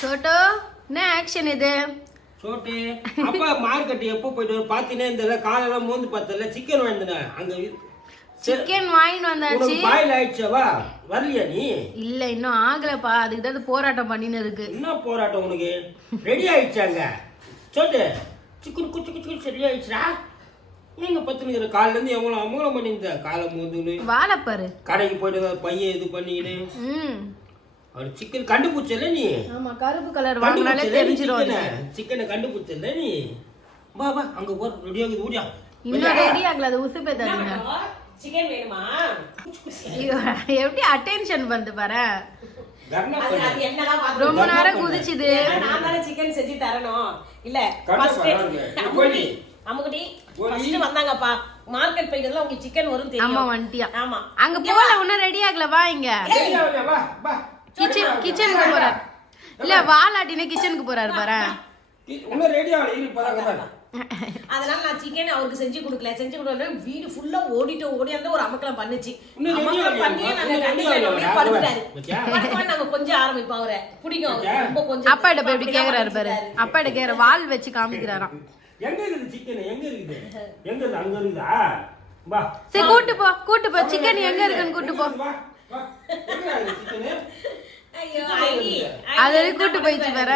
சோட்டோ என்ன ஆக்ஷன் இது? சோட்டு அப்பா மார்க்கெட் எப்போ போயிட்டு பாத்தீங்கன்னா இந்த காலெல்லாம் மோந்து பார்த்தல சிக்கன் வாங்கினேன் அங்க சிக்கன் வாங்கிட்டு வந்தாச்சு. பாயில் ஆயிடுச்சவா வரலையா நீ? இல்ல இன்னும் ஆகலப்பா, அதுக்கு தான் போராட்டம் பண்ணின்னு இருக்கு. என்ன போராட்டம் உனக்கு? ரெடி ஆயிடுச்சாங்க சோட்டு சிக்கன் குச்சி குச்சி ரெடி ஆயிடுச்சா? நீங்க பத்துனுங்கிற காலைல இருந்து எவ்வளவு அமூலம் பண்ணிருந்த காலை மோதுன்னு வாழப்பாரு கடைக்கு போயிட்டு பையன் இது பண்ணிக்கின்னு அவர் சிக்கன் கண்டுபிடிச்சல நீ? ஆமா, கருப்பு கலர் வாங்கினாலே தெரிஞ்சிரும். சிக்கனை கண்டுபிடிச்சல நீ? வா வா அங்க போ, ரெடி ஆகுது ஓடியா. இன்னும் ரெடி ஆகல, அது உசுப்பே தருங்க. சிக்கன் வேணுமா? எப்படி அட்டென்ஷன் வந்து பாரு. ரொம்ப நேரம் குதிச்சுது. நான் தானே சிக்கன் செஞ்சு தரணும். இல்ல அம்முக்குட்டி ஃபர்ஸ்ட் வந்தாங்கப்பா மார்க்கெட் போயிட்டதுல உங்களுக்கு சிக்கன் வரும் தெரியும். ஆமா வந்துட்டியா? ஆமா அங்க போல இன்னும் ரெடி ஆகல. வா இங்க கிச்சனுக்கு போறாரு. இல்ல வாலாட்டினே கிச்சனுக்கு போறாரு பாரு. இன்னும் ரெடி ஆகல இரு போறாங்க. அதனால நான் சிக்கன் அவருக்கு செஞ்சு கொடுக்கல. செஞ்சு கொடுக்கல வீடு ஃபுல்லா ஓடி அந்த ஒரு அமக்கலம் பண்ணுச்சு. அமக்கலம் பண்ணியே நாங்க கண்டிப்பா படுத்துட்டாரு. நாங்க கொஞ்சம் ஆரம்பிப்போம். அவரை பிடிக்கும் ரொம்ப கொஞ்சம். அப்பா கிட்ட போய் இப்படி கேக்குறாரு பாரு. அப்பா கிட்ட கேக்குற வால் வச்சு காமிக்கிறாராம். எங்க இருக்குது சிக்கன்? எங்க இருக்குது? எங்க இருக்கு? அங்க இருக்குதா? வா சரி கூட்டு போ சிக்கன் எங்க இருக்குன்னு கூட்டு போ. வா வா எங்க இருக்குது சிக்கன்? ஐயோ ஐடி அது கூட்டு போயிச்சு வேற.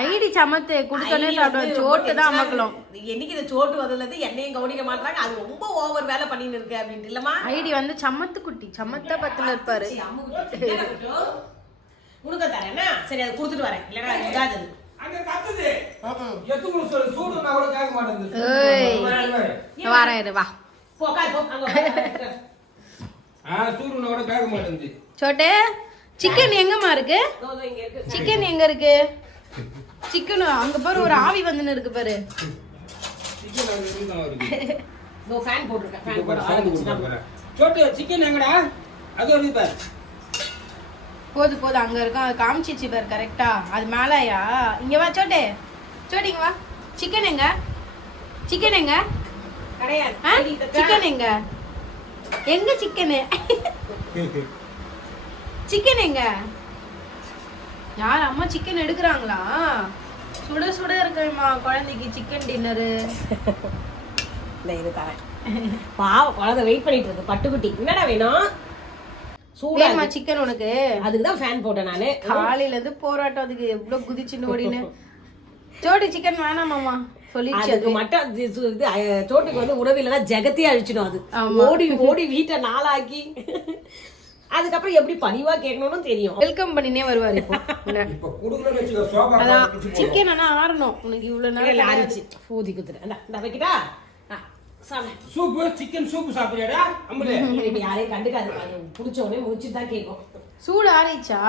ஐடி சமத்து குடுத்தனே சாப்பிடுவோம். சோட்டு தான் அமக்கலாம். என்னைக்கு இந்த சோட்டு வரதுல என்னையும் கவனிக்க மாட்டாங்க. அது ரொம்ப ஓவர் வேலை பண்ணிட்டு இருக்கு அப்படின்ட்டு இல்லமா. ஐடி வந்து சமத்து குட்டி சமத்தா பத்துல இருப்பாரு. உனக்கு தரேன்னா சரி அதை கொடுத்துட்டு வரேன். இல்லைன்னா இதாது அங்க கத்துது. எதுக்கு சொல்லு சூடு நான் கூட கேட்க மாட்டேங்குது. ஏய் வரேன் இரு வா. போகா போ அங்க. சூடு நான் கூட கேட்க மாட்டேங்குது. சோட்டே சிக்கன் எங்கம்மா இருக்கு? தோதோ இங்க இருக்கு. சிக்கன் எங்க இருக்கு? சிக்கன் அங்க பாரு ஒரு ஆவி வந்துன்னு இருக்கு பாரு. சிக்கன் அங்க இருக்கு தான் இருக்கு. நோ ஃபேன் போட்டுருக்கேன். ஃபேன் போட ஆரம்பிச்சிட்டேன். சோட்டு சிக்கன் எங்கடா? அது இருக்கு பாரு. போது அங்க இருக்கும். காமிச்சிச்சு பாரு கரெக்டா. அது மேலயா? இங்க வா சோட்டே. சோட்டிங்க வா. சிக்கன் எங்க? சிக்கன் எங்க? கிடையாது. சிக்கன் எங்க? எங்க சிக்கன்? சிக்கன் எங்க? யார் அம்மா சிக்கன் எடுக்கிறாங்களா? சுட சுட இருக்குமா குழந்தைக்கு சிக்கன் டின்னரு. இல்ல இது தரேன். பாவம் குழந்தை வெயிட் பண்ணிட்டு இருக்கு. பட்டுக்குட்டி என்னடா வேணும்? சூடாமா சிக்கன் உனக்கு. அதுக்கு தான் ஃபேன் போட்டேன் நானு. காலையில இருந்து போராட்டம். அதுக்கு எவ்வளவு குதிச்சுன்னு ஓடினு. சோடி சிக்கன் வேணாமாமா சொல்லிச்சு. அதுக்கு மட்டும் சோட்டுக்கு வந்து உறவில்லைன்னா ஜெகத்தையே அழிச்சிடும். அது ஓடி வீட்டை நாளாக்கி அதுக்கப்புறம் எப்படி பணிவா கேட்கணும்னு தெரியும். வெல்கம் பண்ணினே வருவாரு. இப்போ சிக்கன் ஆனா ஆறணும். உனக்கு இவ்வளவு நேரம் ஆறிச்சு. ஊதி குத்துறேன் வைக்கிட்டா. சூப்பு சிக்கன் சூப்பு சாப்பிடுறியாடா? அம்மலே இப்ப யாரையும் கண்டுக்காது. அது புடிச்ச உடனே முடிச்சு தான் கேட்கும். சூடு ஆறிச்சா?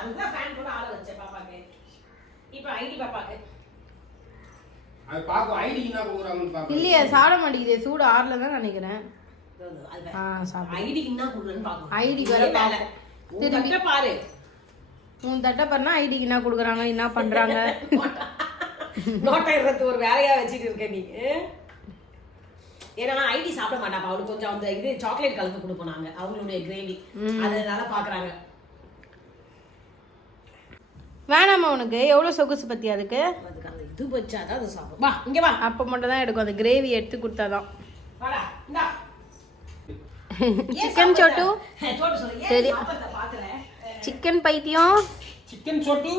அதுதான் ஃபேன் போட ஆள வச்சேன் பாப்பாக்கு. இப்ப ஐடி பாப்பாக்கு அது பாப்பா ஐடி என்ன குடுக்குறாங்கன்னு பாப்பா. இல்லையே சாப்பிட மாட்டேங்குது. சூடு ஆறல தான் நினைக்கிறேன். ஐடி என்ன குடுறேன்னு பாப்போம். ஐடி வேற பாப்போம். திரும்ப பாரு. உன் தட்ட பாருனா ஐடிக்கு என்ன குடுக்குறாங்க என்ன பண்றாங்க. நோட்டா எடுத்து ஒரு வேலையா வச்சிட்டு இருக்க நீ. ஏன்னா ஐடி சாப்பிட மாட்டாப்பா. அவளுக்கு கொஞ்சம் அந்த இது சாக்லேட் கலந்து கொடுப்போம் நாங்க. அவங்களுடைய கிரேவி அதனால பாக்குறாங்க. வேணாமா உனக்கு? எவ்வளவு சொகுசு பத்தி அதுக்கு? அதுக்கு அந்த இது வச்சாதான் அது சாப்பிடும். வா இங்க வா. அப்ப மட்டும் தான் எடுக்கும். அந்த கிரேவி எடுத்து கொடுத்தாதான். வாடா இந்தா. சிக்கன் சோட்டு சோட்டு சொல்லு. சரி பாக்குற சிக்கன் பைத்தியம். சிக்கன் சோட்டு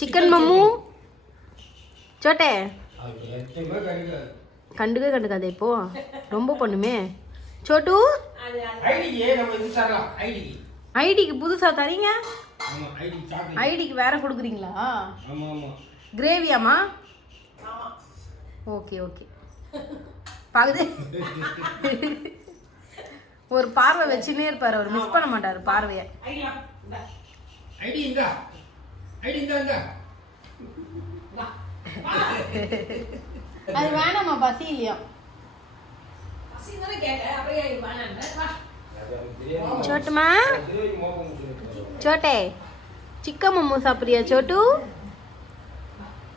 சிக்கன் மம்மு சோட்டே கண்டுக்காதே இப்போ. ரொம்ப பண்ணுமே சோட்டு. ஐடிக்கு புதுசா தரீங்க? ஐடிக்கு வேற கொடுக்குறீங்களா? கிரேவியாமா? Okay okay. பாக்குது ஒரு பார்வை வச்சுனே இருப்பாரு. அவர் மிஸ் பண்ண மாட்டாரு பார்வைய. அது வேணாமா பசி இல்லையா? சோட்டுமா சோட்டே சிக்கன் மம்மு சாப்பிட்றியா சோட்டு?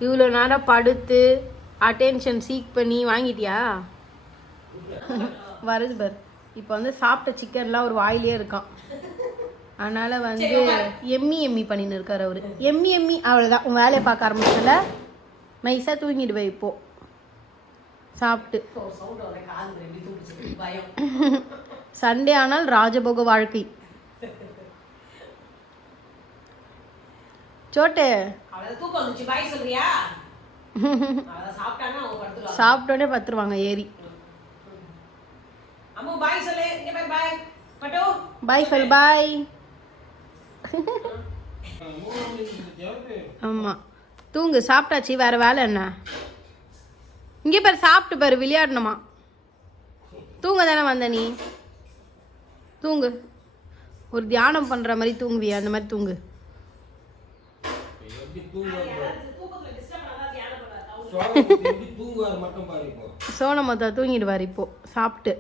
இவ்வளோ நேரம் படுத்து அட்டென்ஷன் சீக் பண்ணி வாங்கிட்டியா? வருது பார். இப்போ வந்து சாப்பிட்ட சிக்கன்லாம் ஒரு வாயிலே இருக்கான். அதனால வந்து எம்மி பண்ணின்னு இருக்காரு அவரு. எம்மி அவ்வளோதான். உன் வேலையை பார்க்க ஆரம்பிச்சல நைஸாக தூங்கிடுவே இப்போ சாப்பிட்டு. சண்டே ஆனால் ராஜபோக வாழ்க்கை. சோட்டு சாப்பிட்டோன்னே பத்துருவாங்க ஏறி. பாய் சொல் பாய். ஆமா தூங்கு, சாப்பிட்டாச்சு, வேற வேலை என்ன? இங்கே பாரு, சாப்பிட்டு பாரு, விளையாடணுமா? தூங்க தானே வந்த நீ, தூங்கு. ஒரு தியானம் பண்ற மாதிரி தூங்குவியா, அந்த மாதிரி தூங்கு. சோனமத்தா தூங்கிடுவார் இப்போ சாப்பிட்டு.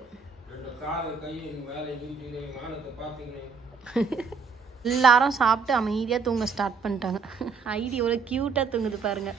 எல்லாரும் சாப்பிட்டு அமைதியாக தூங்க ஸ்டார்ட் பண்ணிட்டாங்க. ஐடி எவ்வளோ க்யூட்டாக தூங்குது பாருங்க.